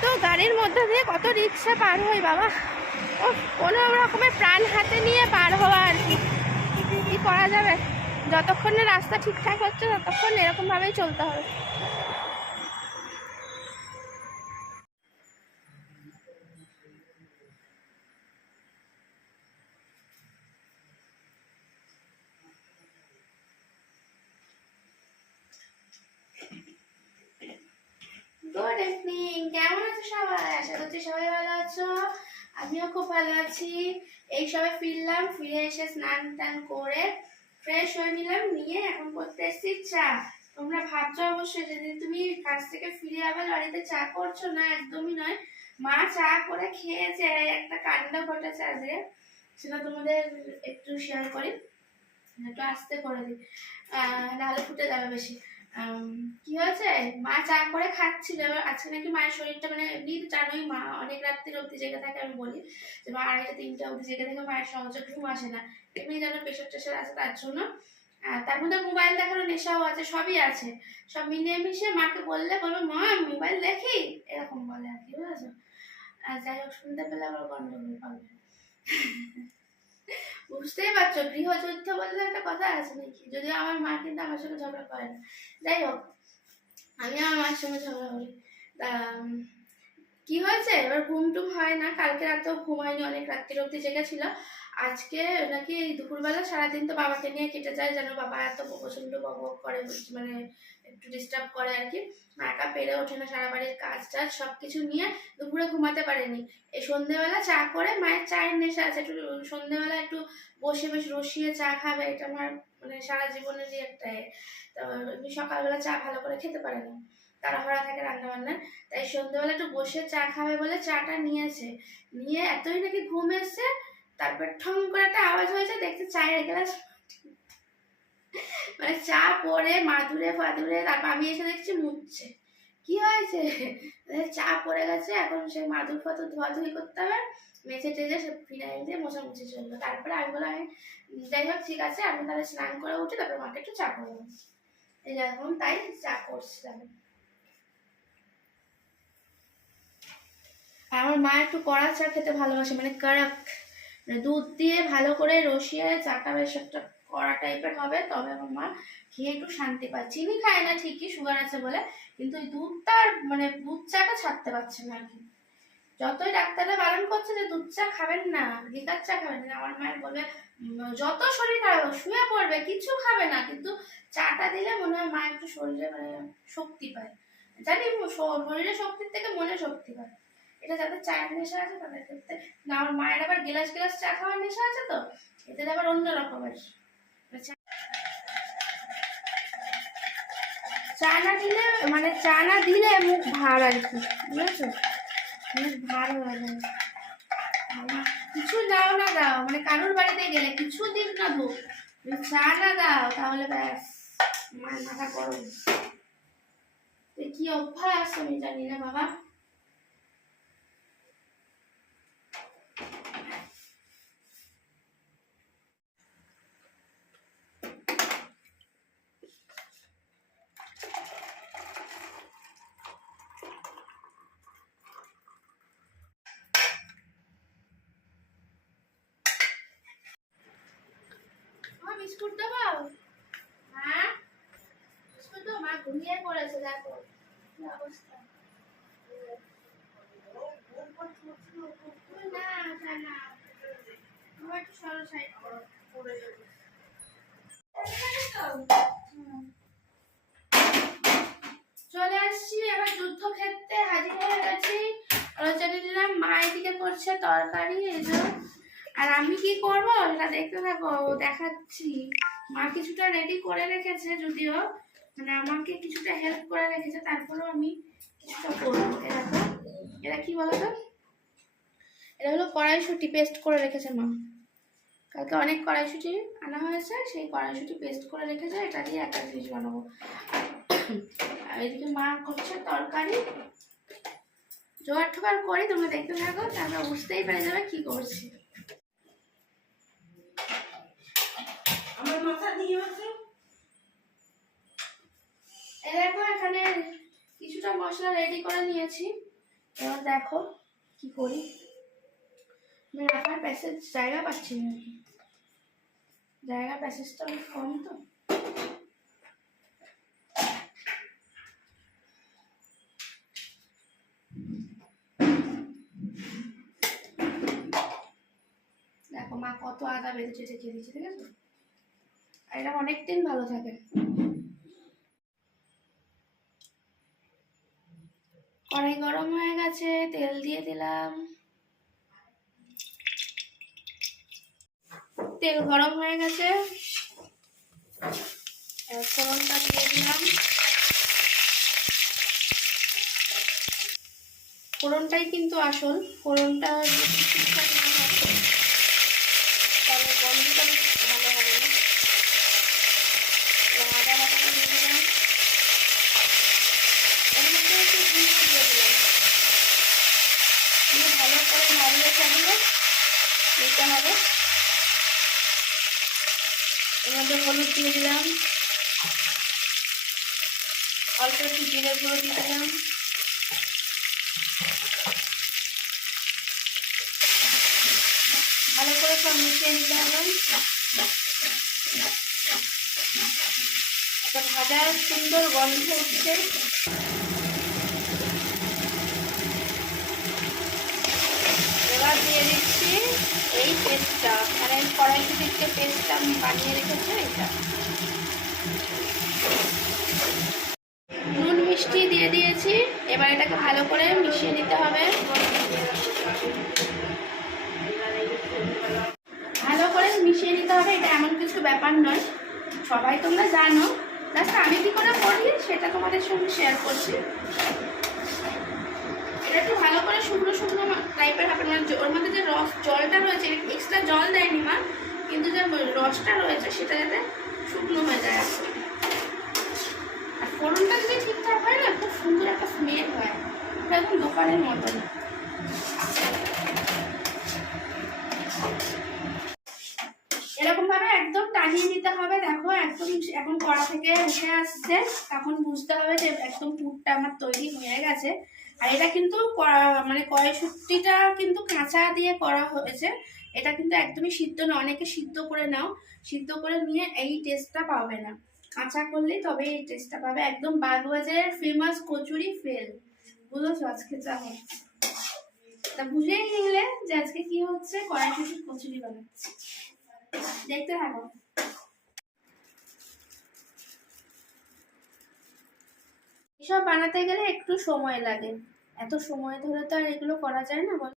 এত গাড়ির মধ্যে দিয়ে কত রিক্সা পার হয় বাবা। ও কোনো রকমের প্রাণ হাতে নিয়ে পার হওয়া আর কি। কী করা যাবে? যতক্ষণ না রাস্তা ঠিকঠাক হচ্ছে, ততক্ষণ এরকমভাবেই চলতে হবে। গুড ইভিনিং কেমন আছো সবাই? আশা করছি সবাই ভালো আছো। আমিও খুব ভালো আছি। এই সবে ফিরলাম, ফিরে এসে স্নান টান করে ফ্রেশ হয়ে নিলাম, নিয়ে এখন করতে এসেছি চা। তোমরা ভাবছ অবশ্যই যদি তুমি কাজ থেকে ফিরে আবার বাড়িতে চা করছ, না একদমই নয়। মা চা করে খেয়েছে একটা কাণ্ড ঘটেছে আজকে, সেটা তোমাদের একটু শেয়ার করি। একটু আস্তে করে দিই। নাহলে ফুটে যাবে বেশি। কি হয়েছে? মা চা করে খাচ্ছিল। আজকে নাকি মায়ের শরীরটা মানে এমনি জানোই মা অনেক রাত্রির অবধি জেগে থাকে, আমি বলি যে, মা, আড়াইটা তিনটা অবধি জেগে থাকে মায়ের সহজে ঘুম আসে না। এমনি যেন প্রেশার টেশার আছে তার জন্য। তার মধ্যে মোবাইল দেখানোর নেশাও আছে, সবই আছে। সব মিলিয়ে মিশিয়ে মাকে বললে বলব মা মোবাইল দেখি? এরকম বলে আর কি, বুঝেছ? আর যাই হোক শুনতে পেলে আবার গন্ডগোল পাবে। বুঝতেই পারছ, গৃহযুদ্ধ বলে একটা কথা আছে নাকি? যদিও আমার মা কিন্তু আমার সঙ্গে ঝগড়া করে না। যাই হোক, আমি আমার মার সঙ্গে ঝগড়া করি। তা কি হয়েছে? এবার ঘুম টুম হয় না। কালকে রাতেও ঘুম হয়নি অনেক রাত্রির অব্দি জেগেছিল। আজকে নাকি দুপুরবেলা সারাদিন তো বাবাকে নিয়ে কেটে যায়, যেন বাবা এত প্রচণ্ড বক করে মানে একটু ডিস্টার্ব করে আর কি। একা পেরে ওঠে না, সারা বাড়ির কাজ টাজ সব কিছু নিয়ে দুপুরে ঘুমাতে পারেনি। এই সন্ধেবেলা চা করে মায়ের চায়ের নেশা আছে, একটু সন্ধেবেলা একটু বসে বেশ রসিয়ে চা খাবে, এটা আমার মানে সারা জীবনেরই একটা এ। তো সকালবেলা চা ভালো করে খেতে পারে না তাড়াহড়া থাকে রান্না বান্না তাই সন্ধ্যেবেলা একটু বসে চা খাবে বলে চাটা নিয়েছে। নিয়ে এতই নাকি ঘুম এসছে তারপর ঠং করে একটা আওয়াজ হয়েছে, দেখতে চায়ের গ্লাস মানে চা পরে মাদুরে ফাদুরে তারপর আমি এসে দেখছি মুছছে। কি হয়েছে? চা পড়ে গেছে, এখন সেই মাদুর ফাদুর ধোয়াধুয়ি করতে হবে, মেঝে টেজে সে ফিনাইল দিয়ে মোছামুছি চলবে তারপরে আমি বললাম, আমি যাই হোক, ঠিক আছে আমি তাহলে স্নান করে উঠি তারপর মাকে একটু চা করব এখন তাই চা করছিলাম। আমার মা একটু কড়া চা খেতে ভালোবাসে মানে মানে দুধ দিয়ে ভালো করে রসিয়ে চাটা বেশ একটা টাইপের হবে, তবে আমার মা খেয়ে একটু শান্তি পায়। চিনি খায় না ঠিকই সুগার আছে বলে, কিন্তু ওই দুধটা মানে দুধ চাটা ছাড়তে পারছে না আর কি। যতই ডাক্তাররা বারণ করছে যে দুধ চা খাবেন না, লিকার চা খাবেন না, আমার মায়ের বলবে যত শরীর খারাপ শুয়ে পড়বে, কিছু খাবে না, কিন্তু চাটা দিলে মনে হয় মা একটু শরীরে মানে শক্তি পায়। জানি শরীরে শক্তির থেকে মনে শক্তি পায়। এটা যাদের চায়ের নেশা আছে তাদের ক্ষেত্রে না, আমার মায়ের আবার গেলাস গেলাস চা খাওয়ার নেশা আছে তো, এদের আবার অন্য রকমের। চা- না দিলে মানে চা না দিলে মুখ ভার আর কি, বুঝেছ? মুখ ভার হয়ে যায় কিছু দাও না দাও মানে কারোর বাড়িতে গেলে কিছু দিন না দো চা না দাও, তাহলে ব্যাস, মায়ের মাথা গরম। কি অভ্যাস আমি জানি না বাবা আমার বিস্কুট দেবো হ্যাঁ বিস্কুট তো মা ঘুমিয়ে পড়েছে দেখো কি অবস্থা না না না আমার একটু সরো সাইড চলে আসছি এবার যুদ্ধক্ষেত্রে হাজির হয়ে গেছি আলোচনা নিলাম মা করছে তরকারি, এই আর আমি কি করব? এটা দেখতে থাকো দেখাচ্ছি। মা কিছুটা রেডি করে রেখেছে যদিও। মানে আমাকে কিছুটা হেল্প করে রেখেছে, তারপরেও আমি কিছুটা করব। এ দেখো, এটা কি বলতো? এটা হলো কড়াইশুটি পেস্ট করে রেখেছে মা। কালকে অনেক কড়াইশুটি আনা হয়েছে, সেই কড়াইশুটি পেস্ট করে রেখেছে, এটা দিয়ে একটা জিনিস বানাবো। আর এদিকে মা করছে তরকারি। জোয়ার ঠোকার করি তোমরা দেখতে থাকো তারপর বুঝতেই পেরে যাবে কি করছি। দেখো এখানে কিছুটা মশলা রেডি করে নিয়েছি। এবার দেখো কি করি। আমি রাখার প্যাসেজ জায়গা পাচ্ছি না। জায়গা প্যাসেজটা অনেক কম তো। দেখো মা কত আদা বেঁধেছে রেখে দিয়েছে, ঠিক আছে? আর এটা অনেকদিন ভালো থাকে। কড়াই গরম হয়ে গেছে, তেল দিয়ে দিলাম। তেল গরম হয়ে গেছে। ফোড়নটা দিয়ে দিলাম। ফোড়নটাই কিন্তু আসল। ফোড়নটা ঠিকঠাক না হয় চালিয়ে হবে এর মধ্যে হলুদ দিয়ে দিলাম। অল্প একটু জিরে গুঁড়ো দিয়ে দিলাম। সব মিশিয়ে নিতে হবে ভাজার সুন্দর গন্ধ উঠছে এবার দিয়ে দিচ্ছি এই পেস্টটা। মানে কড়াইতে দিচ্ছে পেস্টটা আমি বানিয়ে রেখেছি, এটা। নুন মিষ্টি দিয়ে দিয়েছি। এবার এটাকে ভালো করে মিশিয়ে নিতে হবে ভালো করে মিশিয়ে নিতে হবে এটা এমন কিছু ব্যাপার নয়। সবাই তোমরা জানো। জাস্ট আমি কি করে করি সেটা তোমাদের সঙ্গে শেয়ার করছি। এটা একটু ভালো করে শুকনো শুকনো টাইপের হবে মানে ওর মধ্যে যে রস, জলটা রয়েছে এক্সট্রা জল দেয়নি মা, কিন্তু যে রসটা রয়েছে, সেটা যাতে শুকনো হয়ে যায় আর ফোড়নটা যদি ঠিকঠাক হয় না, খুব সুন্দর একটা স্মেল হয়। একদম দোকানের মতন এরকম ভাবে একদম টানিয়ে নিতে হবে দেখো একদম এখন কড়া থেকে উঠে আসছে, তখন বুঝতে হবে যে একদম পুরটা আমার তৈরি হয়ে গেছে। আর এটা কিন্তু মানে কড়াইশুটিটা কিন্তু কাঁচা দিয়ে করা হয়েছে। এটা কিন্তু একদমই সিদ্ধ না অনেকে সিদ্ধ করে নাও। সিদ্ধ করে নিয়ে এই টেস্টটা পাবে না। কাঁচা করলেই তবে এই টেস্টটা পাবে। একদম বাগবাজারের ফেমাস কচুরি ফেল। বুঝেছ আজকে যা তা বুঝেই নিলে যে আজকে কি হচ্ছে? কড়াইশুটির কচুরি বানাচ্ছে। দেখতে থাকো। এসব বানাতে গেলে একটু সময় লাগে। এত সময় ধরে তো আর এগুলো করা যায় না বল?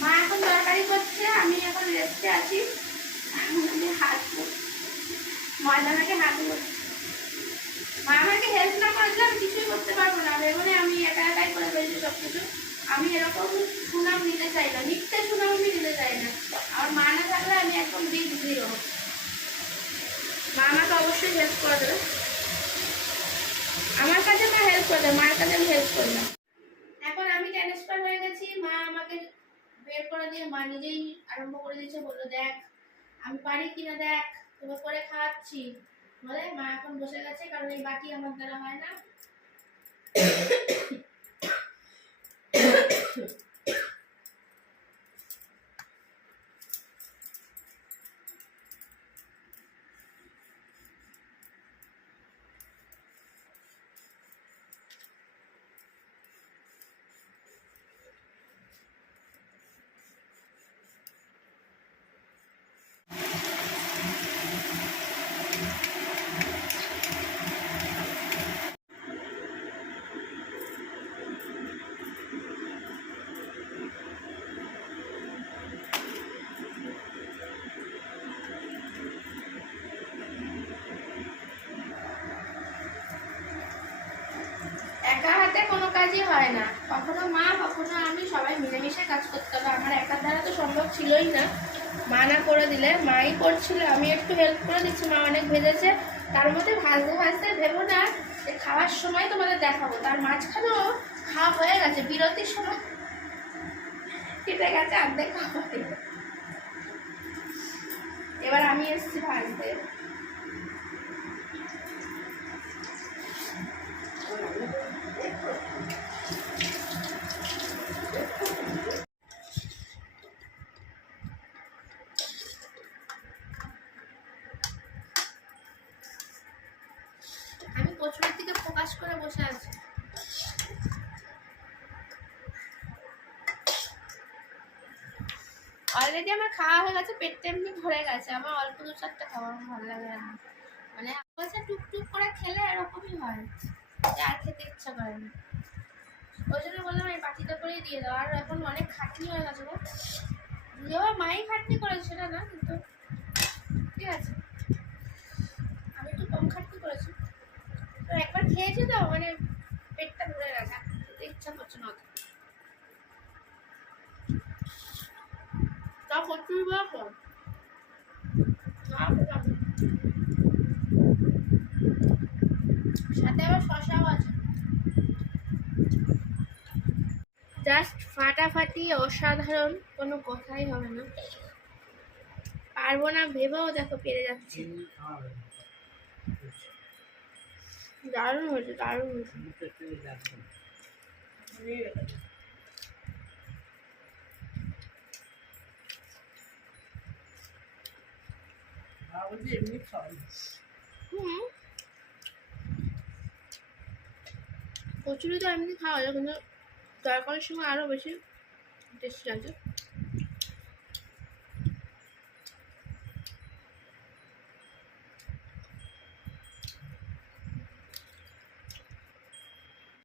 মা এখন তরকারি করছে আমি এখন রেস্টে আছি। আমি হাঁটবো ময়দা আমাকে হাঁটবো মা আমাকে হেল্প না করে দিলে আমি কিছুই করতে পারব না। বেগুনে আমি একা একাই করে ফেলছি সব কিছু আমি এরকম সুনাম নিতে চাই না, মিথ্যে সুনাম আমি নিতে চাই না। আমার মা না থাকলে আমি একদম বিগ জিরো মা আমাকে অবশ্যই হেল্প করে দেবে। আমার কাছে মা হেল্প করে দেবে মার কাছে আমি হেল্প করি না। এখন আমি ট্রান্সফার হয়ে গেছি। মা আমাকে বের করে দিয়ে মা নিজেই আরম্ভ করে দিয়েছে, বলল, দেখ, আমি পারি কিনা দেখ, তোকে করে খাওয়াচ্ছি। বলে মা এখন বসে গেছে কারণ এই বাটি আমার দ্বারা হয় না একা হাতে কোনো কাজই হয় না। কখনো মা, কখনো আমি সবাই মিলেমিশে কাজ করতে হবে। আমার একার দ্বারা তো সম্ভব ছিলই না। মা না করে দিলে, মাই করছিল, আমি একটু হেল্প করে দিচ্ছি, মা অনেক ভেজেছে। তার মধ্যে ভাজতে ভাজতে ভেবো না যে খাওয়ার সময় তোমাদের দেখাবো। তার মাঝখানেও খাওয়া হয়ে গেছে, বিরতির সময়। কেটে গেছে অর্ধেক খাওয়া হয়ে এবার আমি এসেছি ভাজতে আমি কচুরির দিকে ফোকাস করে বসে আছি অলরেডি আমার খাওয়া হয়ে গেছে পেটটা এমনি ভরে গেছে। আমার অল্প দু চারটা খাওয়া ভালো লাগে না। মানে বলছে টুকটুক করে খেলে এরকমই হয়। আর খেতে ইচ্ছা করে না। ওই জন্য বললাম, এই বাটিটা করেই দিয়ে দাও। আর এখন অনেক খাটনি হয়ে গেছে গো। মাই খাটনি করেছে, সেটা না, কিন্তু ঠিক আছে আমি একটু কম খাটনি করেছি তো একবার খেয়েছি তো মানে পেটটা ভরে গেছে আর খেতে ইচ্ছা করছে না অত। তা প্রচুর বার কম সাথে আবার শশাও আছে জাস্ট ফাটাফাটি অসাধারণ, কোনো কথাই হবে না। পারব না, ভেবেও দেখো পেরে যাচ্ছি। দারুণ হয়েছে দারুণ হয়েছে। কচুরি তো এমনি খাওয়া যায়, কিন্তু তরকারির সময় আরও বেশি টেস্টি লাগছে।